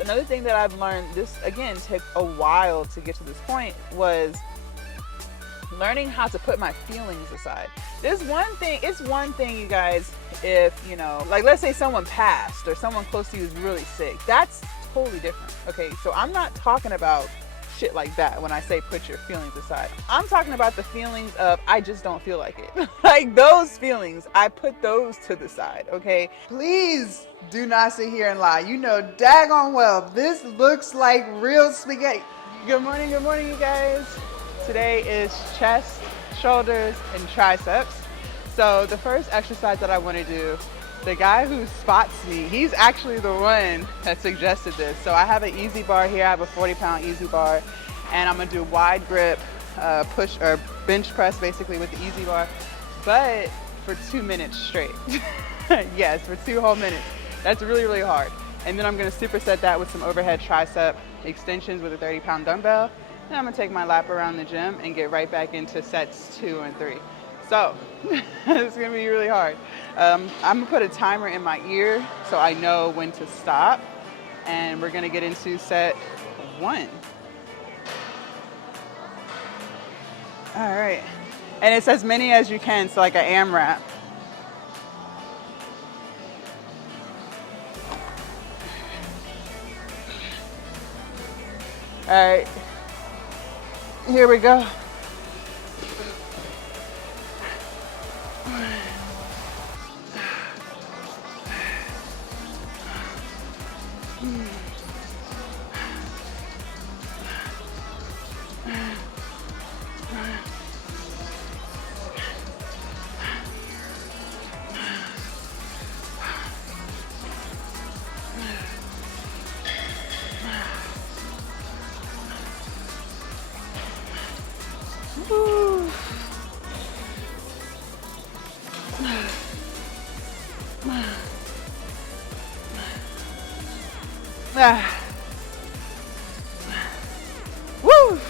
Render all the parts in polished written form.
Another thing that I've learned, this again took a while to get to this point, was learning how to put my feelings aside. It's one thing, you guys, if, you know, like let's say someone passed or someone close to you is really sick. That's totally different. Okay, so I'm not talking about shit like that when I say put your feelings aside. I'm talking about the feelings of I just don't feel like it. Like those feelings, I put those to the side, okay? Please do not sit here and lie. You know daggone well this looks like real spaghetti. Good morning, you guys. Today is chest, shoulders, and triceps. So the first exercise that I want to do, the guy who spots me, he's actually the one that suggested this. So I have an easy bar here. I have a 40-pound easy bar, and I'm gonna do wide grip push or bench press basically with the easy bar, but for 2 minutes straight. Yes, for 2 whole minutes. That's really, really hard. And then I'm gonna superset that with some overhead tricep extensions with a 30-pound dumbbell. And I'm gonna take my lap around the gym and get right back into sets 2 and 3. So it's gonna be really hard. I'm gonna put a timer in my ear so I know when to stop. And we're gonna get into set 1. All right. And it's as many as you can, so like an AMRAP. All right. Here we go. Woo!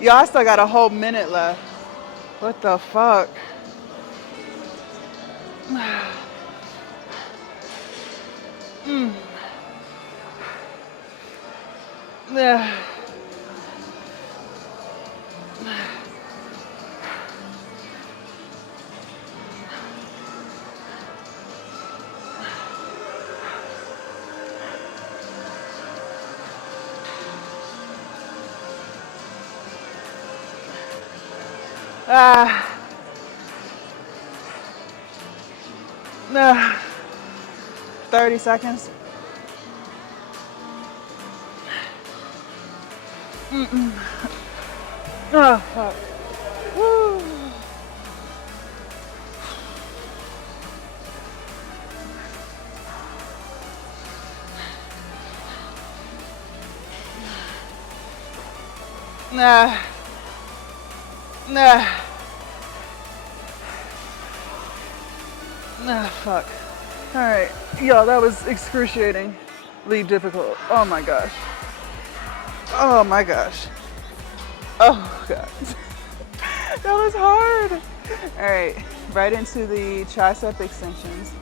Y'all still got a whole minute left. What the fuck? Ah. 30 seconds. Oh, fuck. Woo. Fuck. All right, y'all, that was excruciatingly difficult. Oh my gosh. Oh my gosh. Oh god. That was hard. All right, right into the tricep extensions.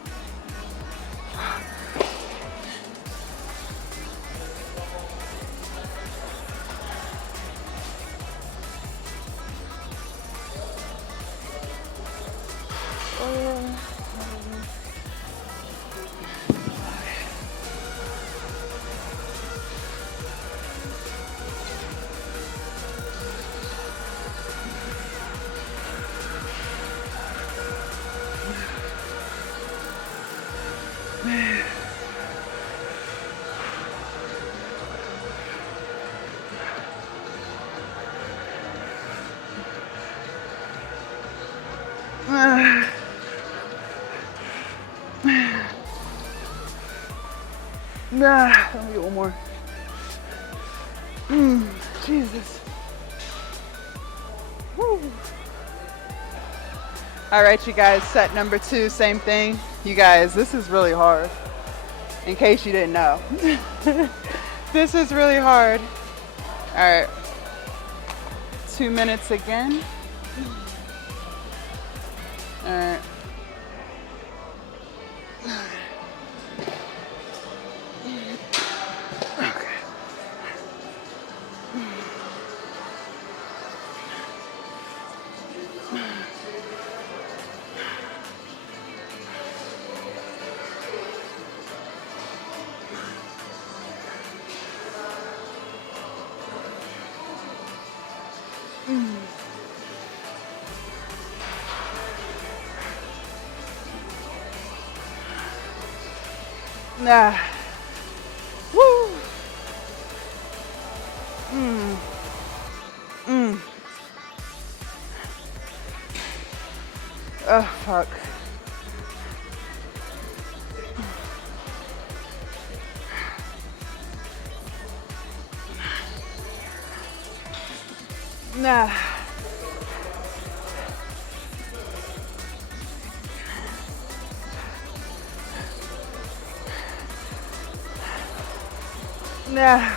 Let me get one more. Jesus. Woo. All right, you guys, set number 2, same thing. You guys, this is really hard, in case you didn't know. This is really hard. All right. 2 minutes again. All right. Nah. Woo. Oh, fuck. Nah. Nah.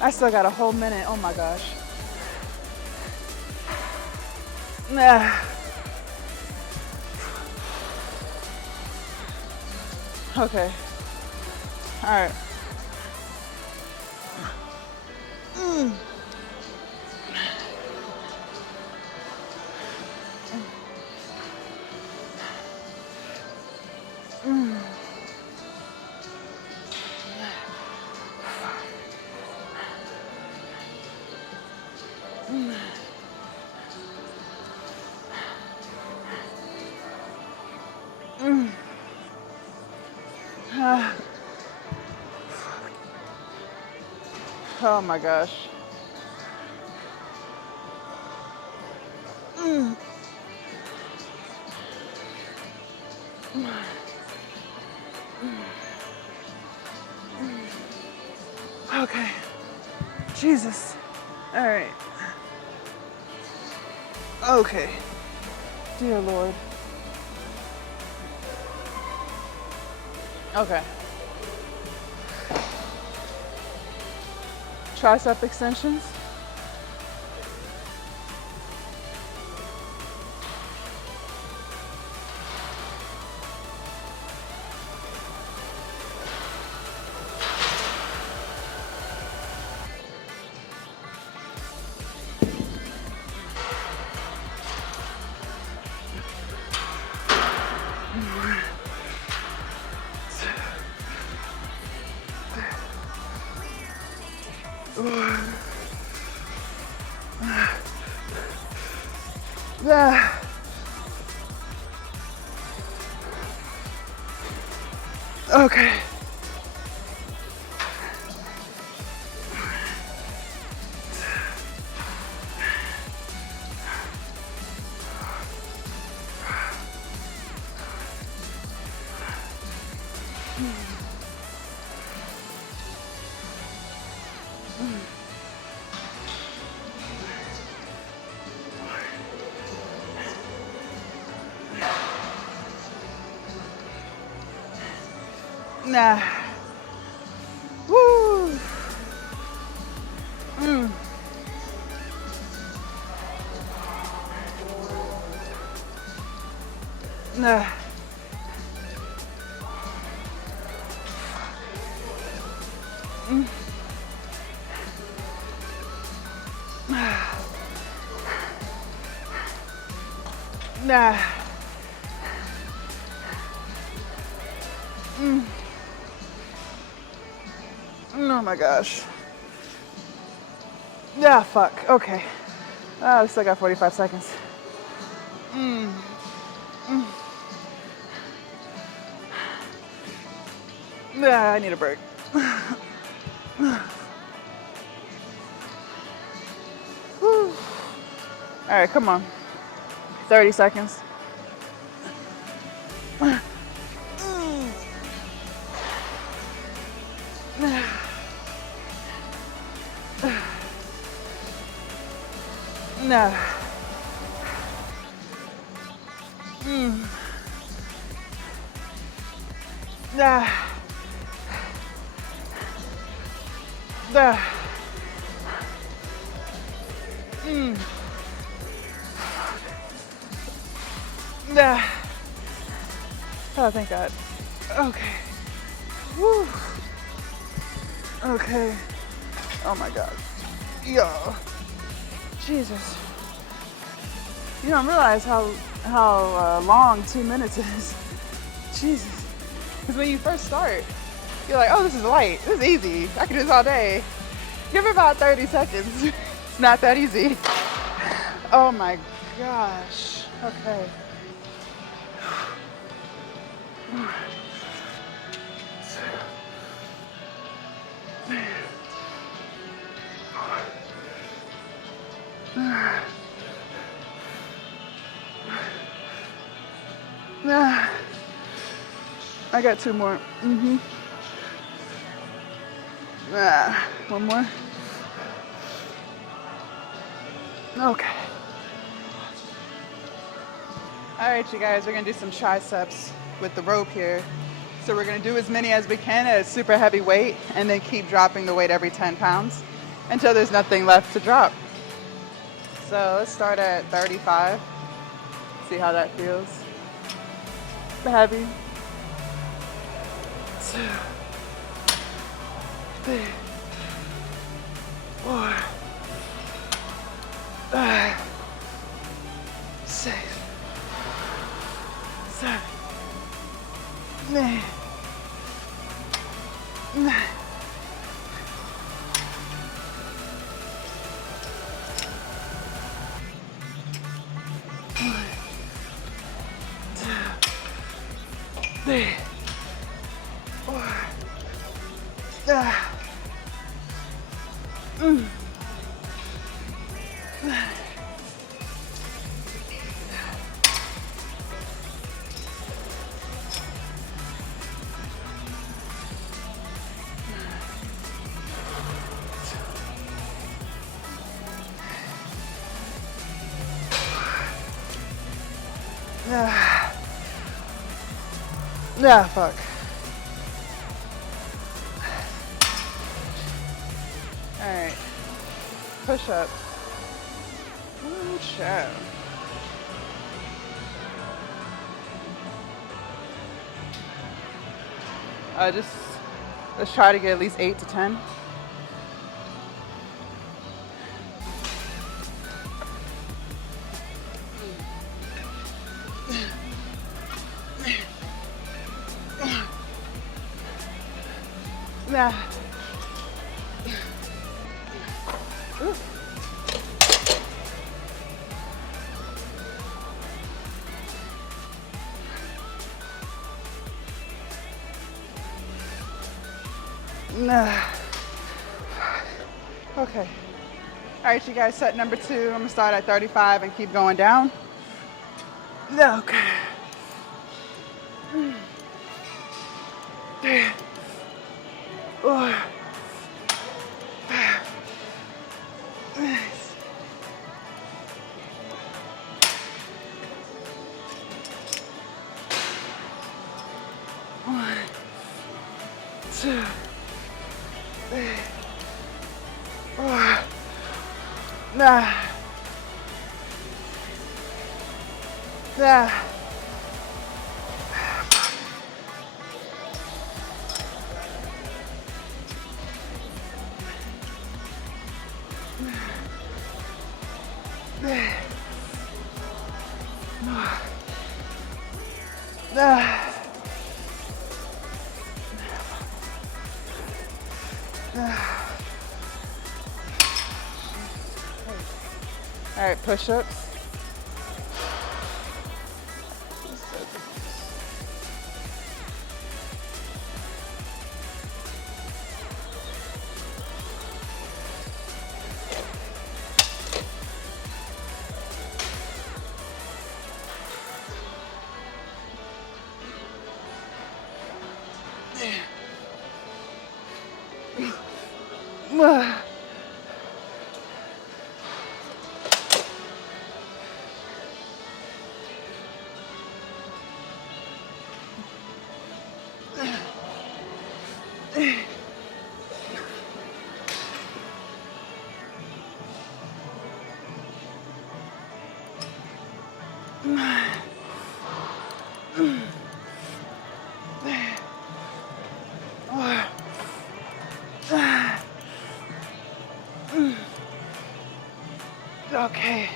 I still got a whole minute. Oh my gosh. Nah. Okay. All right. Oh my gosh. Okay. Jesus. All right. Okay. Dear Lord. Okay. Tricep extensions. Okay. Nah. Woo. Nah. Nah. Oh my gosh. Yeah, fuck. Okay. I still got 45 seconds. Yeah, I need a break. Whew. All right, come on. 30 seconds. No. Nah. Oh, thank God. Okay. Woo. Okay. Oh my God. Yo. Jesus. You don't realize how long 2 minutes is. Jesus. Because when you first start, you're like, oh, this is light. This is easy. I can do this all day. Give it about 30 seconds. It's not that easy. Oh my gosh. Okay. I got 2 more. One more. Okay. All right, you guys, we're gonna do some triceps with the rope here. So we're gonna do as many as we can at a super heavy weight and then keep dropping the weight every 10 pounds until there's nothing left to drop. So let's start at 35. See how that feels. Heavy. 2, 3, 4, 5, 6, 7, 8, 9. Three, 4, fuck. All right, push up. Ooh, child. Let's try to get at least 8 to 10. Nah. Ooh. Nah. Okay. All right, you guys, set number 2. I'm gonna start at 35 and keep going down. Okay. 3, 4, 5, 6. 1, 2, 3, 4. Nah. Nah. All right, push-ups. Okay.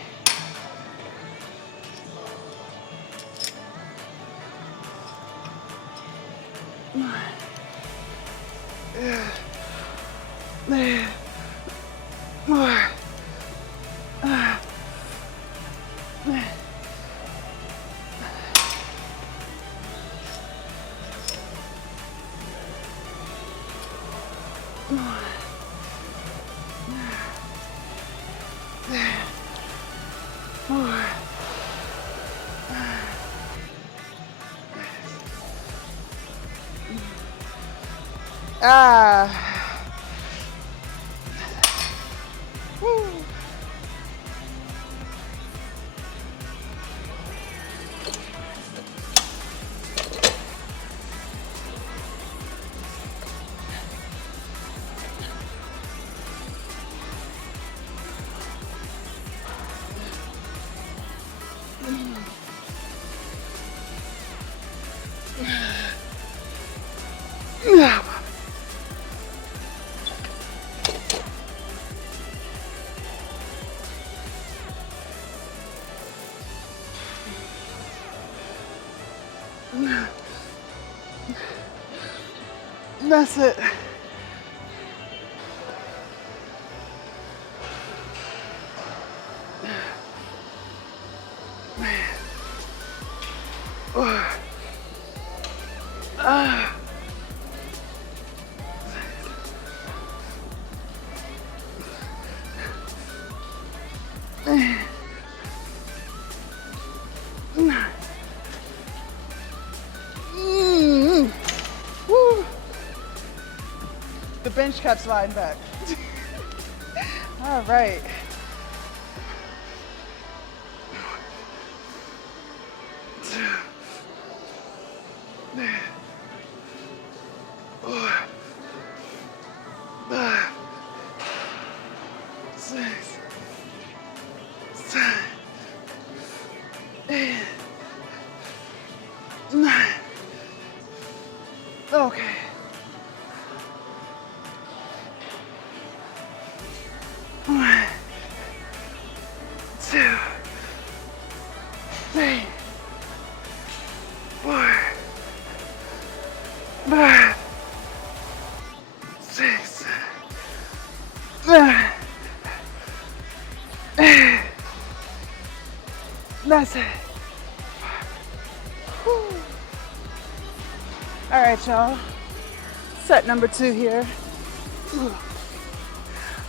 More. Woo. That's it. Woo. The bench kept sliding back. All right. Okay. One, two, three, four, five, six, that's it. Whew. All right, y'all. Set number 2 here.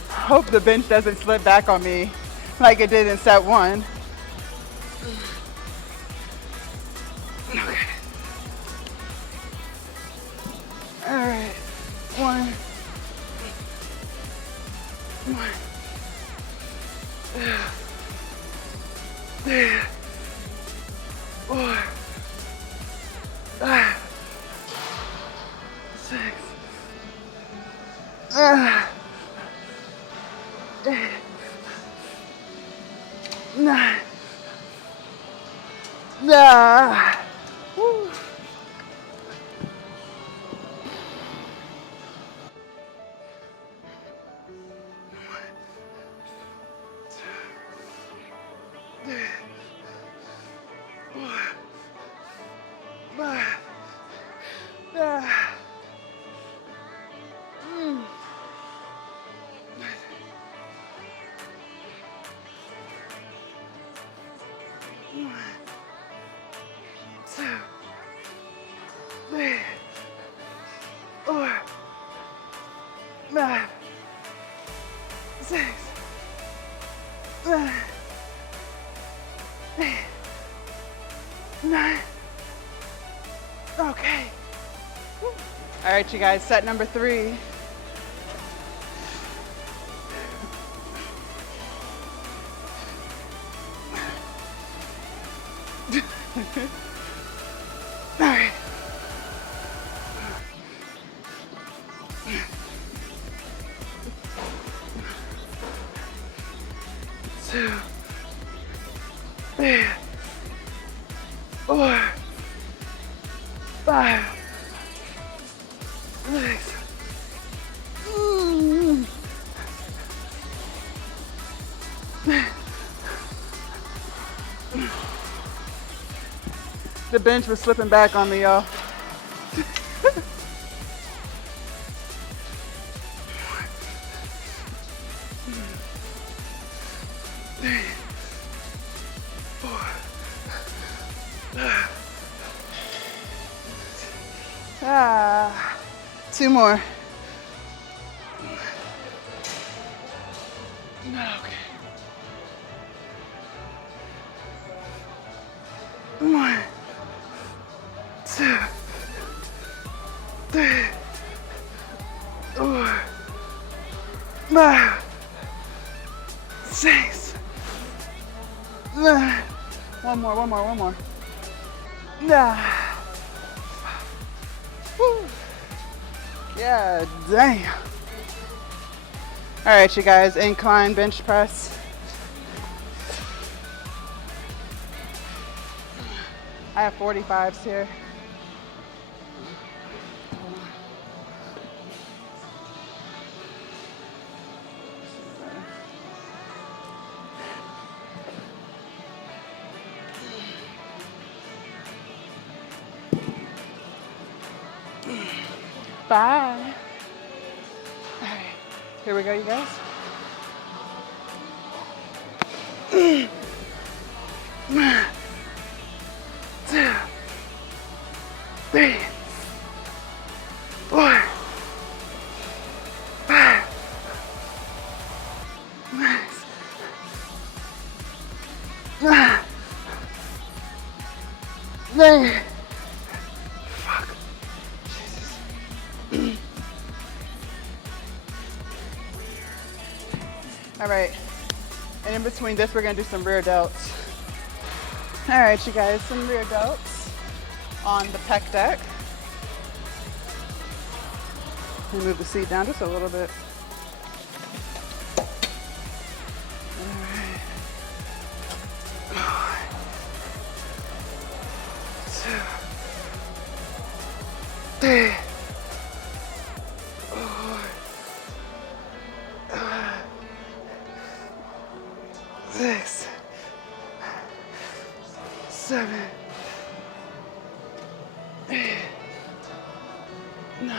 Hope the bench doesn't slip back on me like it did in set 1. Okay. All right. 1. 3, 4, 5, 6, 8, 9. Woo. Okay. All right, you guys, set number 3. All right. 2, 3, 4, 5, 6. The bench was slipping back on me, y'all. Two more. Okay. 1, 2, 3, 4, 5, 6, 9. One more. Woo. Yeah, damn. All right, you guys, incline bench press. I have 45s here. Bye. All right, here we go, you guys. 1, 2, 3, 4, 5, 6, 9. Fuck. Jesus. All right. And in between this, we're gonna do some rear delts. All right, you guys, some rear delts on the pec deck. Let me move the seat down just a little bit. All right. 1, 2, 3, 4, 5, 6, 7, 8, 9,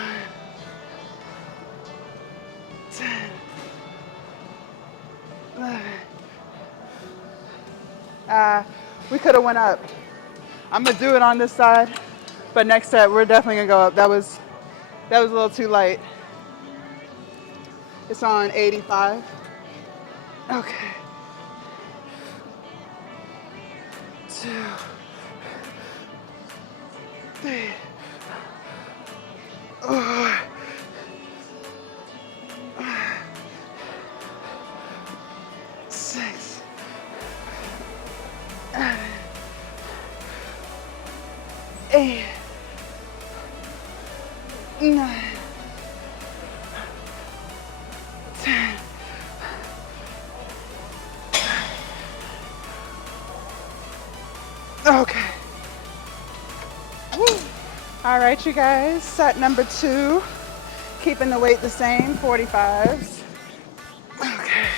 10, 11. We could have went up. I'm gonna do it on this side, but next set we're definitely gonna go up. That was a little too light. It's on 85. Okay. 2, 3, 4, 5, 6, 7, 8, 9, 10. Okay. Woo. All right, you guys, set number 2, keeping the weight the same, 45s. Okay.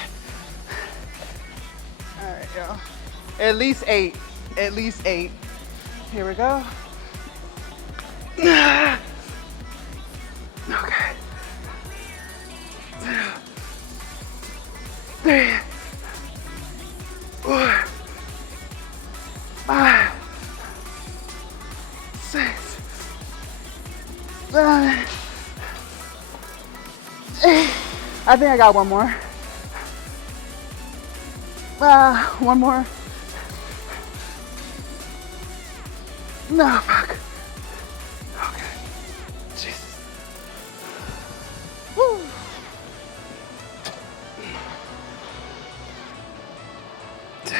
All right, y'all. At least 8. Here we go. Okay. 2, 3, 4, 5, 6, 7, 8. I think I got one more. One more. No, fuck. Okay. Jesus. Woo. 2,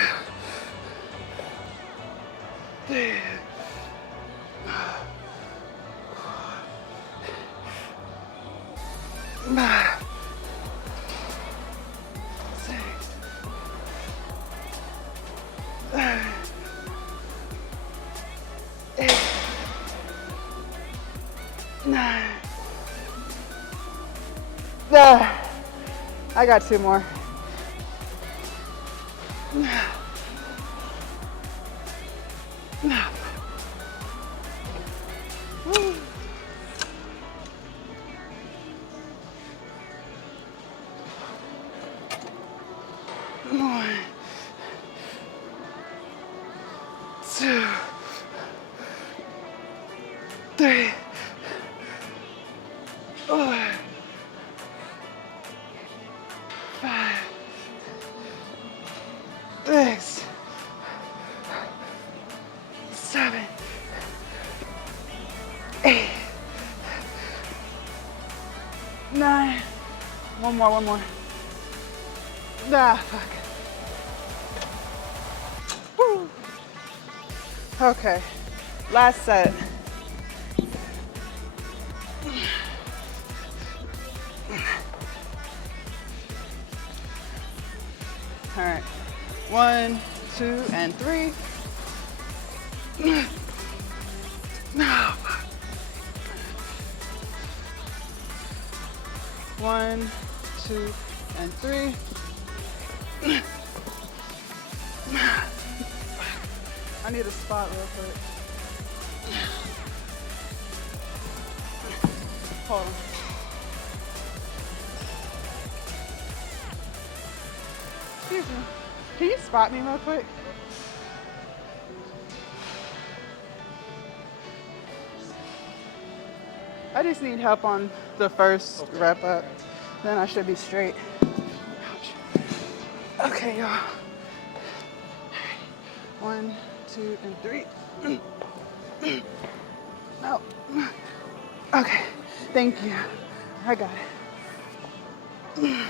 3, 4, 5, 6, 7, 8, 9. I got 2 more. 1, 2, 3, 4, 5, 6, 7, 8, 9. One more. Ah, fuck. Woo. Okay, last set. All right, 1, 2, and 3. No. 1, 2, and 3. I need a spot real quick. Hold on. Excuse me. Can you spot me real quick? I just need help on the first rep up. Then I should be straight. Ouch. Okay, y'all. 1, 2, and 3. No. Okay. Thank you. I got it.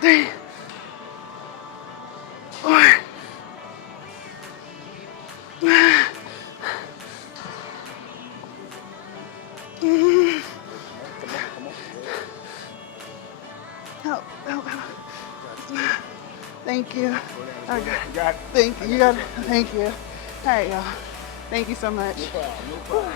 3, 4. Help. Thank you. Okay. Thank you. You got it. Thank you. All right, y'all. Thank you so much. No problem.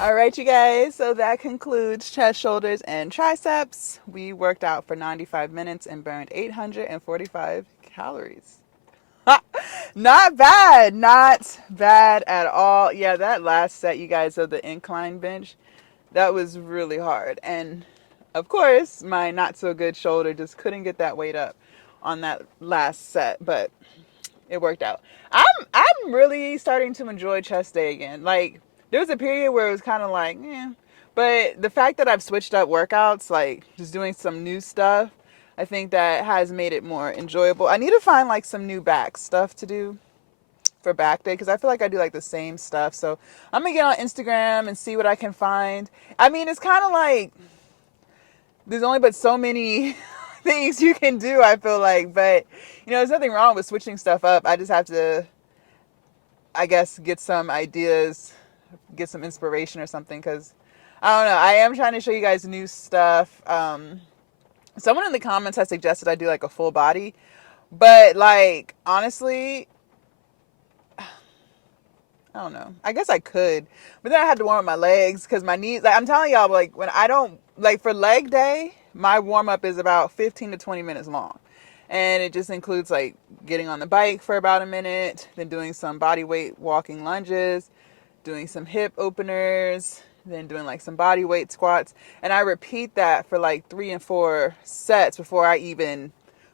All right, you guys. So that concludes chest, shoulders, and triceps. We worked out for 95 minutes and burned 845 calories. Not bad. Not bad at all. Yeah, that last set, you guys, of the incline bench, that was really hard. And of course, my not so good shoulder just couldn't get that weight up on that last set, but it worked out. I'm really starting to enjoy chest day again. Like, there was a period where it was kind of like, but the fact that I've switched up workouts, like just doing some new stuff, I think that has made it more enjoyable. I need to find like some new back stuff to do for back day, because I feel like I do like the same stuff. So I'm gonna get on Instagram and see what I can find. I mean, it's kind of like there's only but so many things you can do, I feel like, but there's nothing wrong with switching stuff up. I just have to, I guess, get some ideas, get some inspiration or something, because I don't know, I am trying to show you guys new stuff. Someone in the comments has suggested I do like a full body, but like, honestly, I don't know. I guess I could, but then I had to warm up my legs because my knees, like I'm telling y'all, like when I don't, like for leg day, my warm up is about 15 to 20 minutes long. And it just includes like getting on the bike for about a minute, then doing some body weight walking lunges, doing some hip openers, then doing like some body weight squats. And I repeat that for like 3 and 4 sets before I even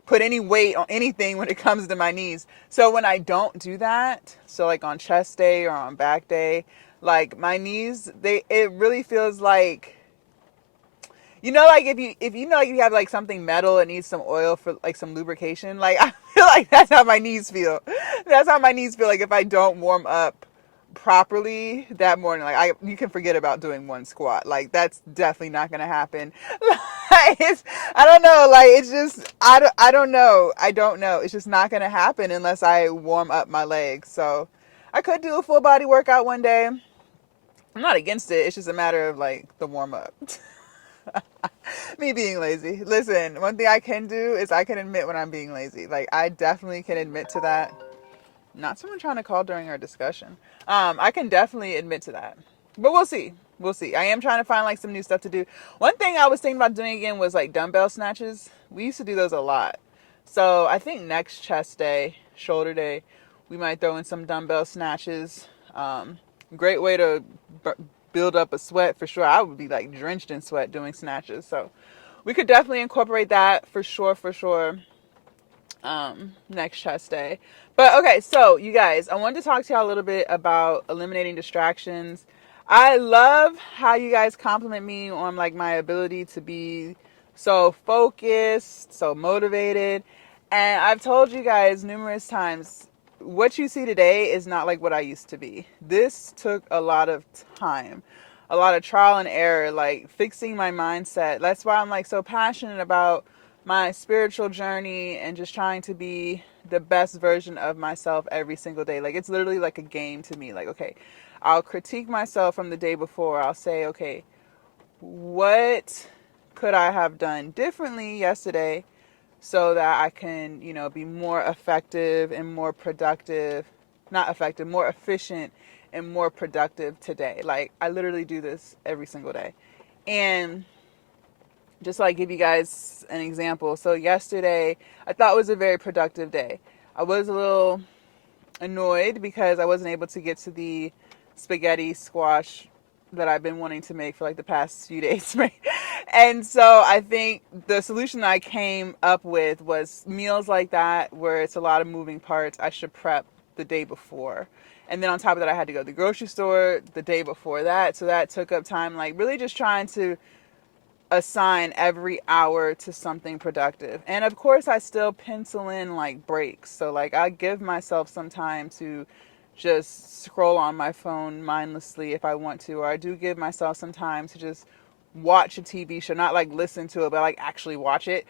put any weight on anything when it comes to my knees. So when I don't do that, so like on chest day or on back day, like my knees, it really feels like, like if you know, like you have like something metal that needs some oil for like some lubrication, like I feel like that's how my knees feel. That's how my knees feel like if I don't warm up properly that morning. Like you can forget about doing one squat. Like that's definitely not gonna happen. I don't know. Like it's just I don't know. It's just not gonna happen unless I warm up my legs. So I could do a full body workout one day. I'm not against it. It's just a matter of like the warm up. Me being lazy. Listen, one thing I can do is I can admit when I'm being lazy. Like I definitely can admit to that. Not someone trying to call during our discussion. I can definitely admit to that. But we'll see. We'll see. I am trying to find like some new stuff to do. One thing I was thinking about doing again was like dumbbell snatches. We used to do those a lot. So I think next chest day, shoulder day, we might throw in some dumbbell snatches. Great way to build up a sweat for sure. I would be like drenched in sweat doing snatches. So we could definitely incorporate that for sure, for sure. Next chest day. But okay, so you guys, I wanted to talk to y'all a little bit about eliminating distractions. I love how you guys compliment me on like my ability to be so focused, so motivated. And I've told you guys numerous times, what you see today is not like what I used to be. This took a lot of time, a lot of trial and error, like fixing my mindset. That's why I'm like so passionate about my spiritual journey and just trying to be the best version of myself every single day. Like it's literally like a game to me. Like, okay, I'll critique myself from the day before. I'll say, okay, what could I have done differently yesterday so that I can, be more effective and more productive, not effective, more efficient and more productive today. Like I literally do this every single day. And just like give you guys an example. So yesterday, I thought was a very productive day. I was a little annoyed because I wasn't able to get to the spaghetti squash that I've been wanting to make for like the past few days, right? And so I think the solution that I came up with was meals like that where it's a lot of moving parts. I should prep the day before. And then on top of that, I had to go to the grocery store the day before that. So that took up time, like really just trying to assign every hour to something productive. And of course, I still pencil in like breaks. So like I give myself some time to just scroll on my phone mindlessly if I want to, or I do give myself some time to just watch a TV show, not like listen to it, but like actually watch it.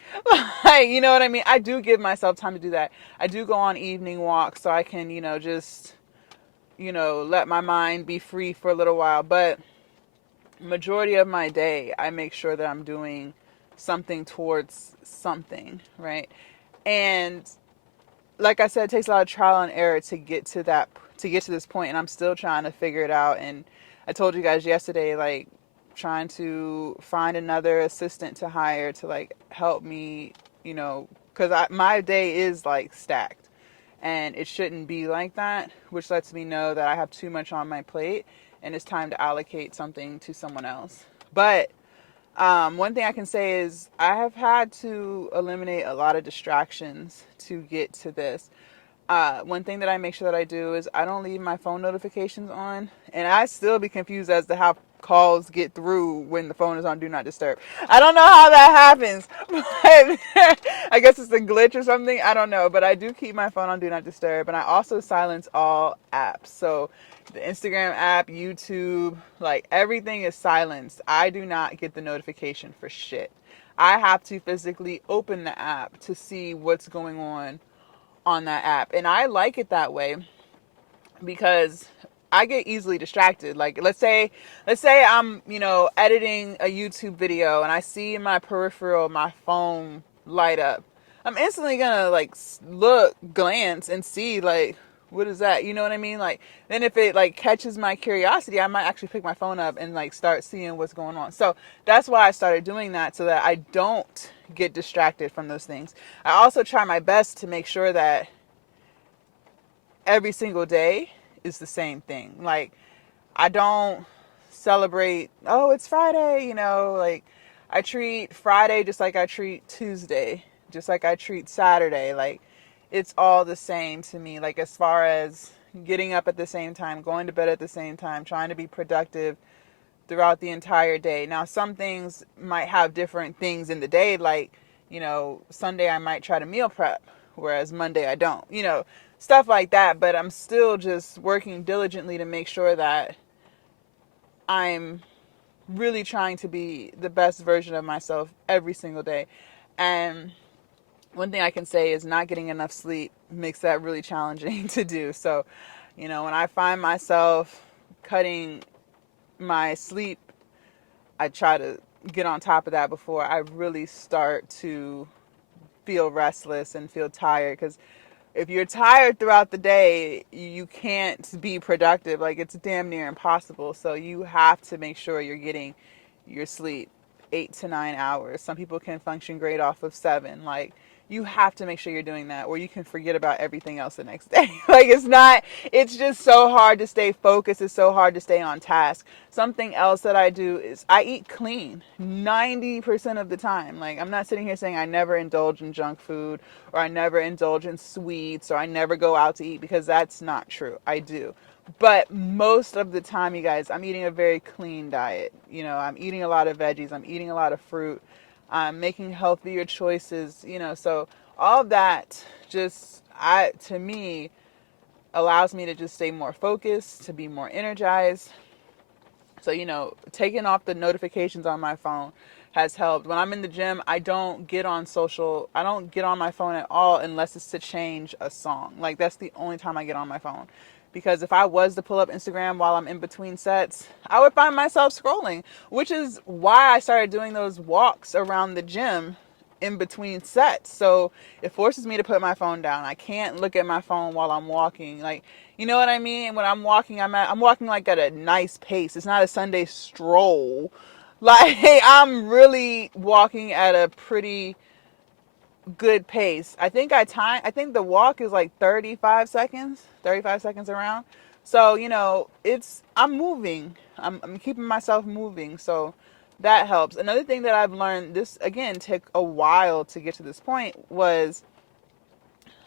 Like, you know what I mean? I do give myself time to do that. I do go on evening walks so I can, just, let my mind be free for a little while. But majority of my day, I make sure that I'm doing something towards something, right? And like I said, it takes a lot of trial and error to get to this point, and I'm still trying to figure it out. And I told you guys yesterday, like trying to find another assistant to hire to like help me, because my day is like stacked, and it shouldn't be like that, which lets me know that I have too much on my plate and it's time to allocate something to someone else. But one thing I can say is I have had to eliminate a lot of distractions to get to this. One thing that I make sure that I do is I don't leave my phone notifications on, and I still be confused as to how calls get through when the phone is on do not disturb. I don't know how that happens, but I guess it's a glitch or something. I don't know, but I do keep my phone on do not disturb, and I also silence all apps. So the Instagram app, YouTube, like everything is silenced. I do not get the notification for shit. I have to physically open the app to see what's going on that app. And I like it that way because I get easily distracted. Like let's say I'm, editing a YouTube video and I see in my peripheral my phone light up. I'm instantly gonna like glance and see like what is that? You know what I mean? Like then if it like catches my curiosity, I might actually pick my phone up and like start seeing what's going on. So that's why I started doing that so that I don't get distracted from those things. I also try my best to make sure that every single day is the same thing. Like I don't celebrate, oh, it's Friday, like I treat Friday just like I treat Tuesday, just like I treat Saturday. Like it's all the same to me. Like as far as getting up at the same time, going to bed at the same time, trying to be productive throughout the entire day. Now some things might have different things in the day, like, Sunday I might try to meal prep, whereas Monday I don't, stuff like that. But I'm still just working diligently to make sure that I'm really trying to be the best version of myself every single day. And one thing I can say is not getting enough sleep makes that really challenging to do. So, when I find myself cutting my sleep, I try to get on top of that before I really start to feel restless and feel tired. Because if you're tired throughout the day, you can't be productive. Like it's damn near impossible. So you have to make sure you're getting your sleep 8 to 9 hours. Some people can function great off of 7. Like you have to make sure you're doing that, or you can forget about everything else the next day. It's just so hard to stay focused. It's so hard to stay on task. Something else that I do is I eat clean 90% of the time. Like, I'm not sitting here saying I never indulge in junk food, or I never indulge in sweets, or I never go out to eat, because that's not true. I do. But most of the time, you guys, I'm eating a very clean diet. I'm eating a lot of veggies. I'm eating a lot of fruit. I'm making healthier choices. So all of that just, to me, allows me to just stay more focused, to be more energized. So, taking off the notifications on my phone has helped. When I'm in the gym, I don't get on my phone at all unless it's to change a song. Like, that's the only time I get on my phone. Because if I was to pull up Instagram while I'm in between sets, I would find myself scrolling, which is why I started doing those walks around the gym in between sets. So it forces me to put my phone down. I can't look at my phone while I'm walking. Like, you know what I mean? When I'm walking, I'm walking like at a nice pace. It's not a Sunday stroll. Like, I'm really walking at a pretty good pace. I think the walk is like 35 seconds around. So, I'm moving. I'm keeping myself moving. So that helps. Another thing that I've learned, this again took a while to get to this point, was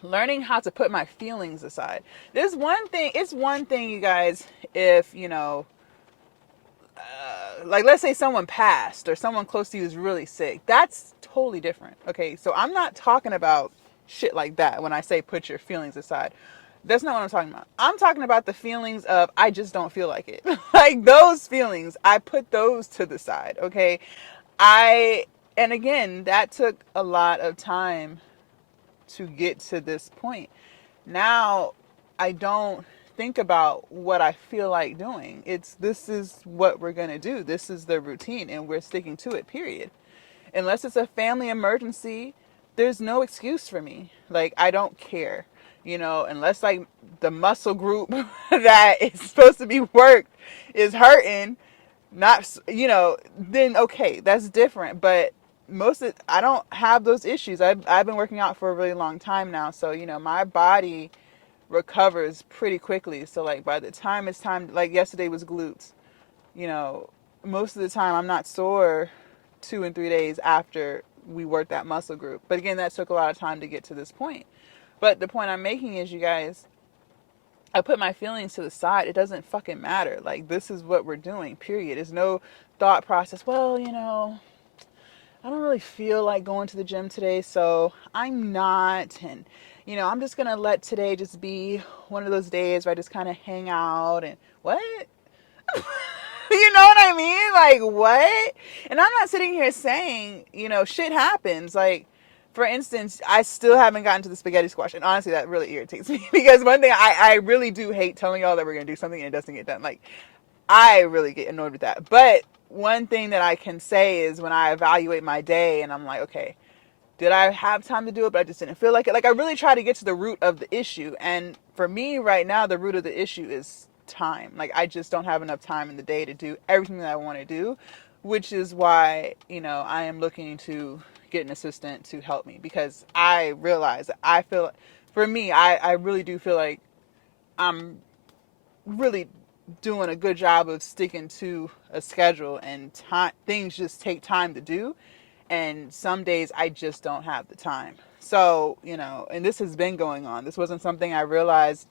learning how to put my feelings aside. It's one thing, you guys, if, like, let's say someone passed or someone close to you is really sick. That's totally different. Okay, so I'm not talking about shit like that when I say put your feelings aside. That's not what I'm talking about. I'm talking about the feelings of I just don't feel like it. Like, those feelings, I put those to the side. Okay, and again, that took a lot of time to get to this point. Now, I don't think about what I feel like doing. This is what we're going to do. This is the routine, and we're sticking to it, period. Unless it's a family emergency, there's no excuse for me. Like, I don't care. Unless, like, the muscle group that is supposed to be worked is hurting, not, then okay, that's different. But I don't have those issues. I've been working out for a really long time now. So, my body recovers pretty quickly. So, like, by the time it's time, like yesterday was glutes, you know, most of the time I'm not sore 2 and 3 days after we worked that muscle group. But again, that took a lot of time to get to this point. But the point I'm making is, you guys, I put my feelings to the side. It doesn't fucking matter. Like, this is what we're doing, period. There's no thought process. Well, I don't really feel like going to the gym today, so I'm not. And, I'm just going to let today just be one of those days where I just kind of hang out and what? You know what I mean? Like, what? And I'm not sitting here saying, shit happens. Like, for instance, I still haven't gotten to the spaghetti squash. And honestly, that really irritates me. Because one thing, I really do hate telling y'all that we're going to do something and it doesn't get done. Like, I really get annoyed with that. But one thing that I can say is when I evaluate my day and I'm like, okay, did I have time to do it, but I just didn't feel like it? Like, I really try to get to the root of the issue. And for me right now, the root of the issue is time. Like, I just don't have enough time in the day to do everything that I want to do, which is why, I am looking to get an assistant to help me, because I realize that I feel, for me, I really do feel like I'm really doing a good job of sticking to a schedule, and things just take time to do. And some days I just don't have the time. So, and this has been going on. This wasn't something I realized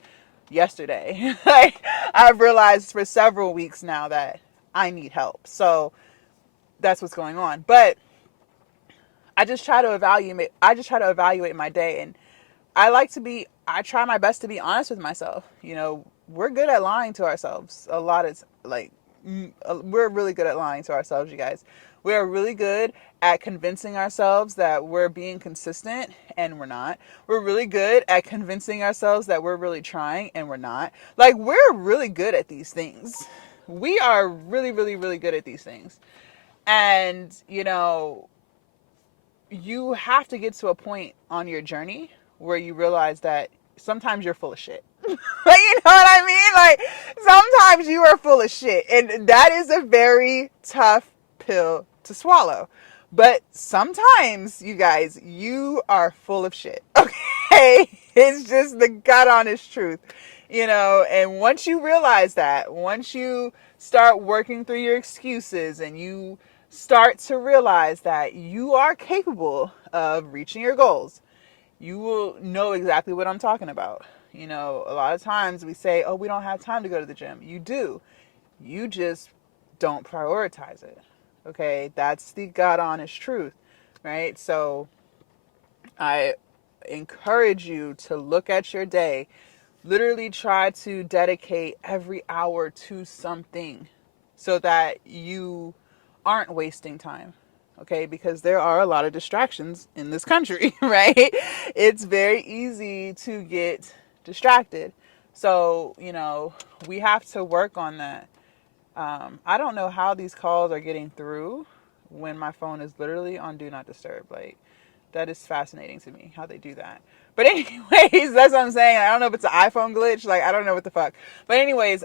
yesterday. Like, I've realized for several weeks now that I need help. So that's what's going on. But I just try to evaluate my day, and I try my best to be honest with myself. We're good at lying to ourselves. We're really good at lying to ourselves, you guys. We're really good at convincing ourselves that we're being consistent, and we're not. We're really good at convincing ourselves that we're really trying, and we're not. Like, we're really good at these things. We are really, really, really good at these things. And, you have to get to a point on your journey where you realize that sometimes you're full of shit. Like, you know what I mean? Like, sometimes you are full of shit. And that is a very tough pill to swallow. But sometimes, you guys, you are full of shit. Okay? It's just the God honest truth. And once you realize that, once you start working through your excuses and you start to realize that you are capable of reaching your goals, you will know exactly what I'm talking about. A lot of times we say, oh, we don't have time to go to the gym. You do. You just don't prioritize it. Okay? That's the God honest truth, right? So I encourage you to look at your day. Literally try to dedicate every hour to something so that you aren't wasting time. Okay, because there are a lot of distractions in this country, right? It's very easy to get distracted. So, we have to work on that. I don't know how these calls are getting through when my phone is literally on Do Not Disturb. Like, that is fascinating to me how they do that. But anyways, that's what I'm saying. I don't know if it's an iPhone glitch. Like, I don't know what the fuck. But anyways,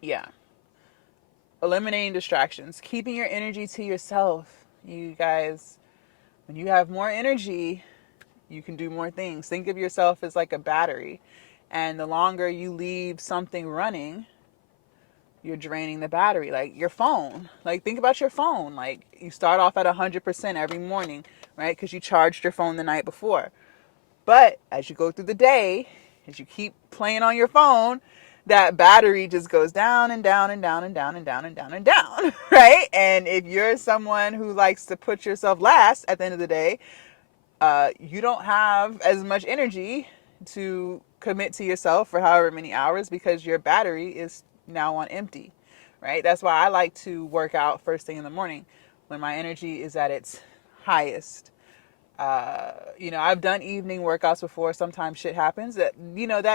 yeah. Eliminating distractions. Keeping your energy to yourself. You guys, when you have more energy, you can do more things. Think of yourself as like a battery. And the longer you leave something running, you're draining the battery. Like your phone. Like, think about your phone. Like, you start off at 100% every morning, right? Because you charged your phone the night before. But as you go through the day, as you keep playing on your phone, that battery just goes down and down and down and down and down and down and down, right? And if you're someone who likes to put yourself last at the end of the day, you don't have as much energy to commit to yourself for however many hours because your battery is now on empty, right? That's why I like to work out first thing in the morning when my energy is at its highest. I've done evening workouts before. Sometimes shit happens that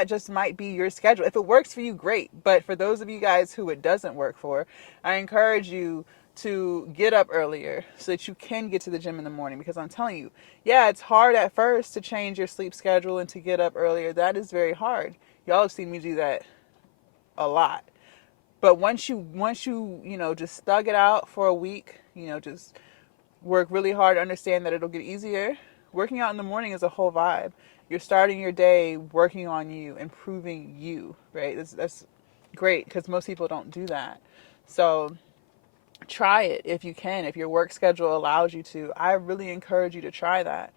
just might be your schedule. If it works for you, great. But for those of you guys who it doesn't work for, I encourage you to get up earlier so that you can get to the gym in the morning. Because I'm telling you, yeah, it's hard at first to change your sleep schedule and to get up earlier. That is very hard. Y'all have seen me do that a lot. But once you just thug it out for a week, just work really hard to understand that it'll get easier. Working out in the morning is a whole vibe. You're starting your day working on you, improving you, right? That's great because most people don't do that. So try it if you can, if your work schedule allows you to. I really encourage you to try that.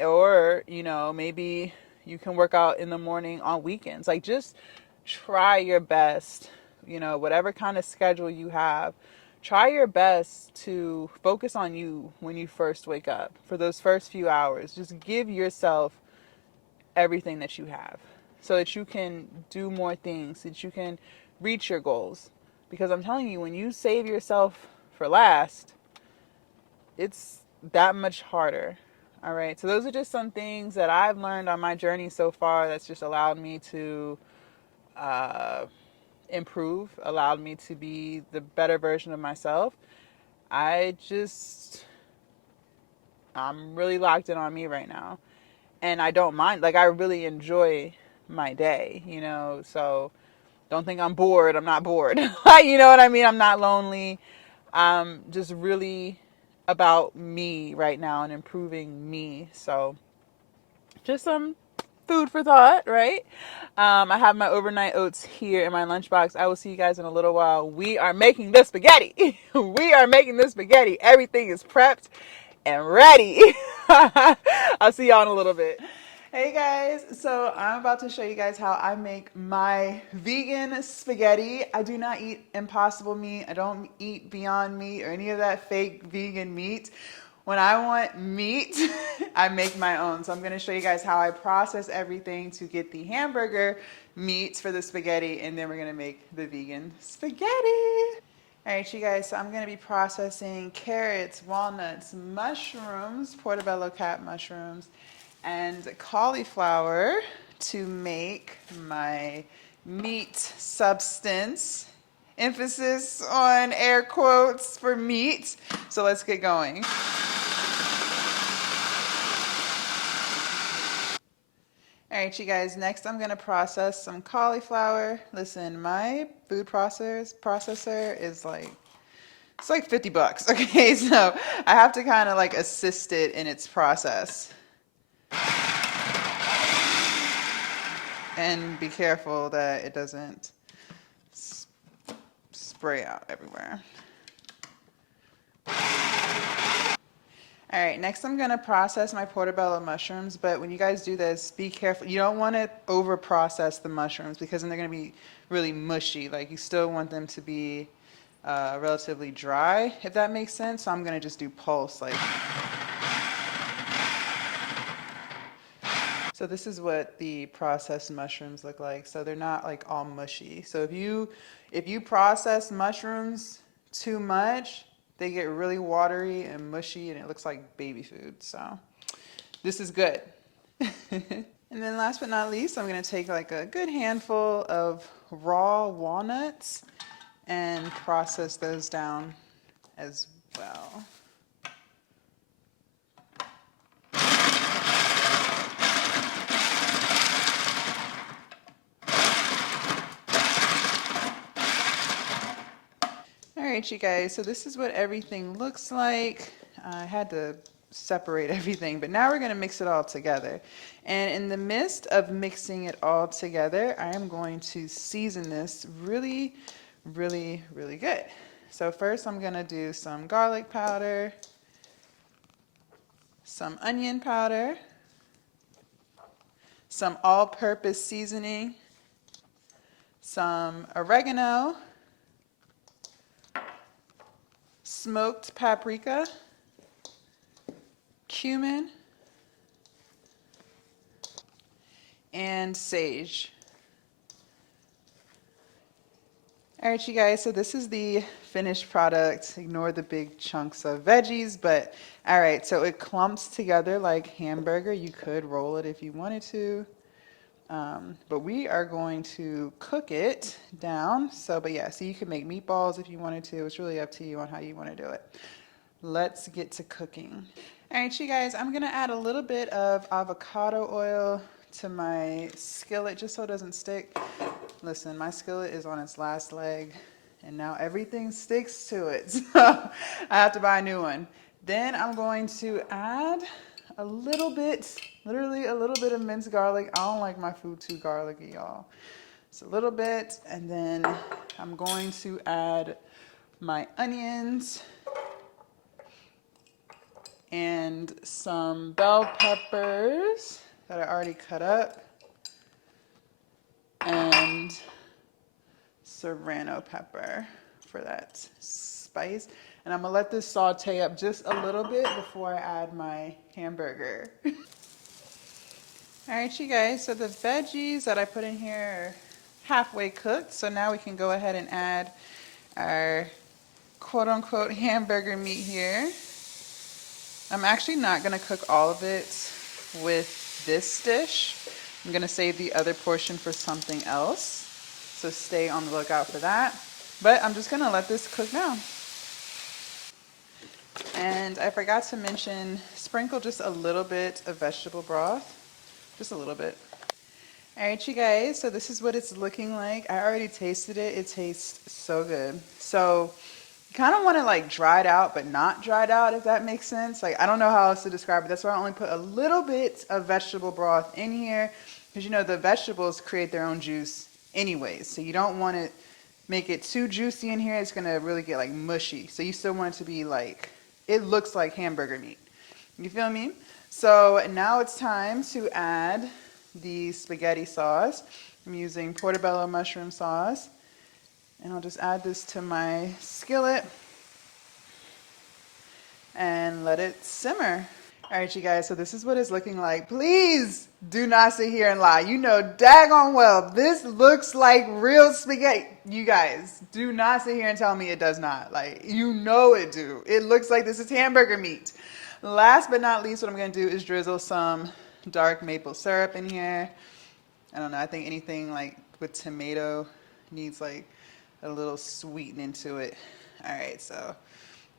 Or, maybe you can work out in the morning on weekends. Like, just try your best, whatever kind of schedule you have. Try your best to focus on you when you first wake up for those first few hours. Just give yourself everything that you have so that you can do more things, so that you can reach your goals. Because I'm telling you, when you save yourself for last, it's that much harder. All right. So those are just some things that I've learned on my journey so far that's just allowed me to uh, improve, allowed me to be the better version of myself. I'm really locked in on me right now. And I don't mind. Like, I really enjoy my day, So don't think I'm bored. I'm not bored. You know what I mean? I'm not lonely. I'm just really about me right now and improving me. So just some food for thought, right? I have my overnight oats here in my lunchbox. I will see you guys in a little while. We are making the spaghetti. We are making the spaghetti. Everything is prepped and ready. I'll see y'all in a little bit. Hey guys, so I'm about to show you guys how I make my vegan spaghetti. I do not eat Impossible meat. I don't eat Beyond Meat or any of that fake vegan meat. When I want meat, I make my own. So I'm going to show you guys how I process everything to get the hamburger meats for the spaghetti, and then we're going to make the vegan spaghetti. All right, you guys, so I'm going to be processing carrots, walnuts, mushrooms, portobello cap mushrooms, and cauliflower to make my meat substance. Emphasis on air quotes for meat. So let's get going. All right, you guys, next I'm going to process some cauliflower. Listen, my food processor is like It's like 50 bucks. Okay, so I have to kind of like assist it in its process. And be careful that it doesn't spray out everywhere. All right, next I'm gonna process my portobello mushrooms, but when you guys do this, be careful. You don't want to over process the mushrooms because then they're gonna be really mushy. Like you still want them to be relatively dry, if that makes sense. So I'm gonna just do pulse, like. So this is what the processed mushrooms look like. So they're not like all mushy. So if you process mushrooms too much, they get really watery and mushy and it looks like baby food. So this is good. And then last but not least, I'm going to take like a good handful of raw walnuts and process those down as well. All right, you guys, so this is what everything looks like. I had to separate everything, but now we're going to mix it all together. And in the midst of mixing it all together, I am going to season this really, really, really good. So first I'm going to do some garlic powder, some onion powder, some all-purpose seasoning, some oregano, smoked paprika, cumin, and sage. All right, you guys, so this is the finished product. Ignore the big chunks of veggies, but all right, so it clumps together like hamburger. You could roll it if you wanted to, but we are going to cook it down. So, but yeah, so you can make meatballs if you wanted to. It's really up to you on how you want to do it. Let's get to cooking. All right, you guys, I'm gonna add a little bit of avocado oil to my skillet just so it doesn't stick. Listen, my skillet is on its last leg and now everything sticks to it. So I have to buy a new one. Then I'm going to add a little bit, literally a little bit of minced garlic. I don't like my food too garlicky, y'all. It's a little bit, and then I'm going to add my onions and some bell peppers that I already cut up, and serrano pepper for that spice. And I'm gonna let this saute up just a little bit before I add my hamburger. All right, you guys, so the veggies that I put in here are halfway cooked. So now we can go ahead and add our quote unquote hamburger meat here. I'm actually not gonna cook all of it with this dish. I'm gonna save the other portion for something else. So stay on the lookout for that. But I'm just gonna let this cook down. And I forgot to mention, sprinkle just a little bit of vegetable broth. Just a little bit. All right, you guys, so this is what it's looking like. I already tasted it. It tastes so good. So you kind of want to like dry it out, but not dried out, if that makes sense. Like, I don't know how else to describe it. That's why I only put a little bit of vegetable broth in here, because you know the vegetables create their own juice anyways. So you don't want to make it too juicy in here. It's going to really get like mushy. So you still want it to be like, it looks like hamburger meat. You feel me? So now it's time to add the spaghetti sauce. I'm using portobello mushroom sauce. And I'll just add this to my skillet and let it simmer. All right, you guys, so this is what it's looking like. Please do not sit here and lie. You know daggone well, this looks like real spaghetti. You guys, do not sit here and tell me it does not. Like, you know it do. It looks like this is hamburger meat. Last but not least, what I'm gonna do is drizzle some dark maple syrup in here. I don't know, I think anything like with tomato needs like a little sweetening to it. All right, so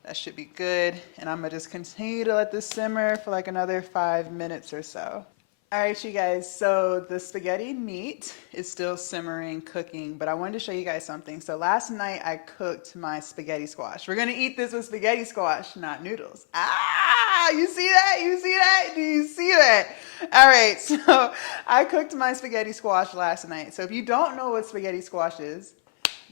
that should be good. And I'm gonna just continue to let this simmer for like another 5 minutes or so. All right, you guys, so the spaghetti meat is still simmering, cooking, but I wanted to show you guys something. So last night I cooked my spaghetti squash. We're gonna eat this with spaghetti squash, not noodles. Ah, you see that? You see that? Do you see that? All right, so I cooked my spaghetti squash last night. So if you don't know what spaghetti squash is,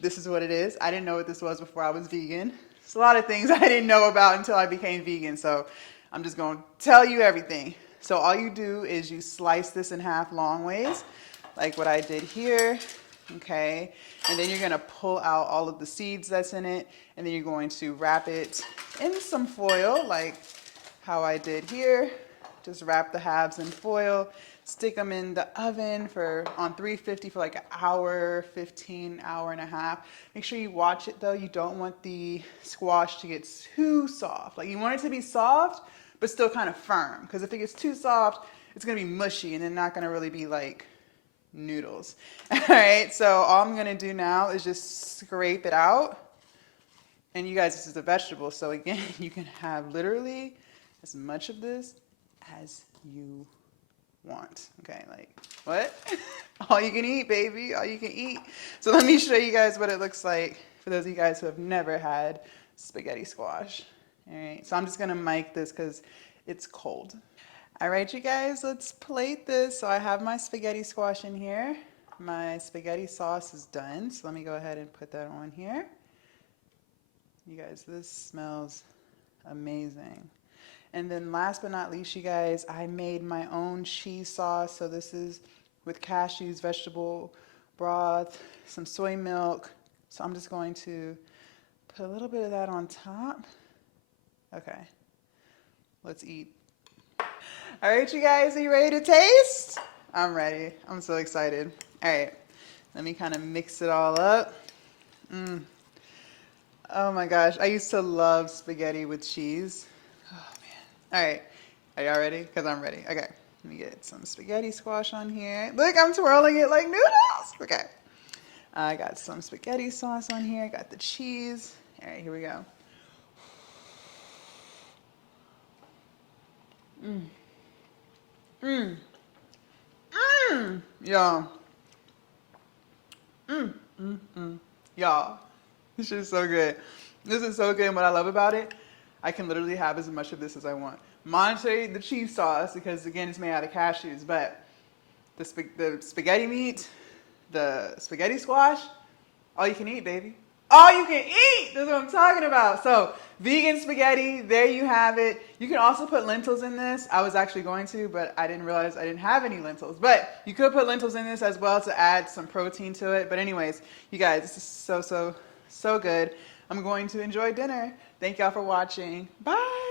this is what it is. I didn't know what this was before I was vegan. There's a lot of things I didn't know about until I became vegan, so I'm just gonna tell you everything. So all you do is you slice this in half long ways, like what I did here, okay? And then you're gonna pull out all of the seeds that's in it, and then you're going to wrap it in some foil, like how I did here. Just wrap the halves in foil, stick them in the oven on 350 for like an hour, 15, hour and a half. Make sure you watch it though. You don't want the squash to get too soft. Like you want it to be soft, but still kind of firm. Because if it gets too soft, it's gonna be mushy and then not gonna really be like noodles. All right, so all I'm gonna do now is just scrape it out. And you guys, this is a vegetable, so again, you can have literally as much of this as you want. Okay, like what? All you can eat, baby, all you can eat. So let me show you guys what it looks like for those of you guys who have never had spaghetti squash. All right, so I'm just gonna mic this because it's cold. All right, you guys, let's plate this. So I have my spaghetti squash in here. My spaghetti sauce is done, so let me go ahead and put that on here. You guys, this smells amazing. And then last but not least, you guys, I made my own cheese sauce. So this is with cashews, vegetable broth, some soy milk. So I'm just going to put a little bit of that on top. Okay, let's eat. All right, you guys, are you ready to taste? I'm ready. I'm so excited. All right, let me kind of mix it all up. Oh my gosh, I used to love spaghetti with cheese. Oh man. All right, are y'all ready? Because I'm ready. Okay, let me get some spaghetti squash on here. Look, I'm twirling it like noodles. Okay, I got some spaghetti sauce on here. Got the cheese. All right, here we go. Y'all. Y'all. This is so good. This is so good, and what I love about it, I can literally have as much of this as I want. Monterey, the cheese sauce, because again, it's made out of cashews, but the spaghetti meat, the spaghetti squash, all you can eat, baby. All you can eat! That's what I'm talking about. So, vegan spaghetti, there you have it. You can also put lentils in this. I was actually going to, but I didn't realize I didn't have any lentils. But you could put lentils in this as well to add some protein to it. But anyways, you guys, this is so good. I'm going to enjoy dinner. Thank y'all for watching. Bye!